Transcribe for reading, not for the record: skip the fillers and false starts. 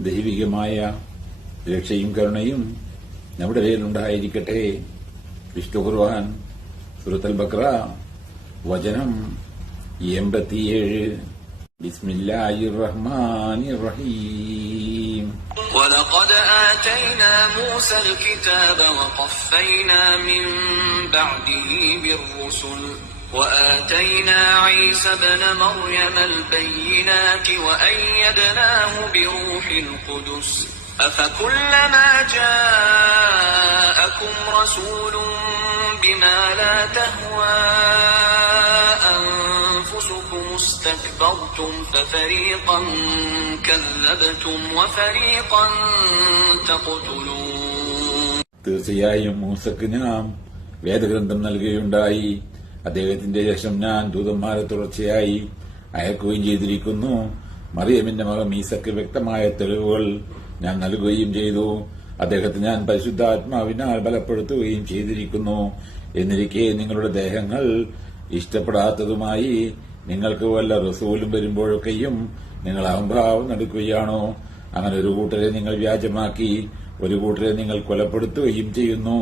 ദൈവികമായ രക്ഷയും കരുണയും നമ്മുടെ പേരിലുണ്ടായിരിക്കട്ടെ. വിശുദ്ധ ഖുർആൻ സൂറത്തുൽ ബഖറ വചനം 87. ബിസ്മില്ലാഹിർ റഹ്മാനിർ റഹീം. ولقد آتينا موسى الكتاب وقفينا من بعده بالرسل وآتينا عيسى ابن مريم البينات وأيدناه بروح القدس أفكلما جاءكم رسول بما لا تهوى أنفسكم استكبرتم ففريقا كذبتم وفريقا تقتلون. തീർച്ചയായും മൂസക്ക് നാം വേദഗ്രന്ഥം നൽകുകയുണ്ടായി. അദ്ദേഹത്തിന്റെ ശേഷം ഞാൻ ദൂതന്മാരെ തുടർച്ചയായി അയക്കുകയും ചെയ്തിരിക്കുന്നു. മറിയമിന്റെ മകൻ ഈസക്ക് വ്യക്തമായ തെളിവുകൾ ഞാൻ നൽകുകയും ചെയ്തു. അദ്ദേഹത്തെ ഞാൻ പരിശുദ്ധാത്മാവിനാൽ ബലപ്പെടുത്തുകയും ചെയ്തിരിക്കുന്നു. എന്നിരിക്കെ നിങ്ങളുടെ ദേഹങ്ങൾ ഇഷ്ടപ്പെടാത്തതുമായി നിങ്ങൾക്ക് വല്ല റസൂലും വരുമ്പോഴൊക്കെയും നിങ്ങൾ അഹംഭാവം നടക്കുകയാണോ? അങ്ങനെ ഒരു കൂട്ടരെ നിങ്ങൾ വ്യാജമാക്കി ഒരു കൂട്ടരെ നിങ്ങൾ കൊലപ്പെടുത്തുകയും ചെയ്യുന്നു.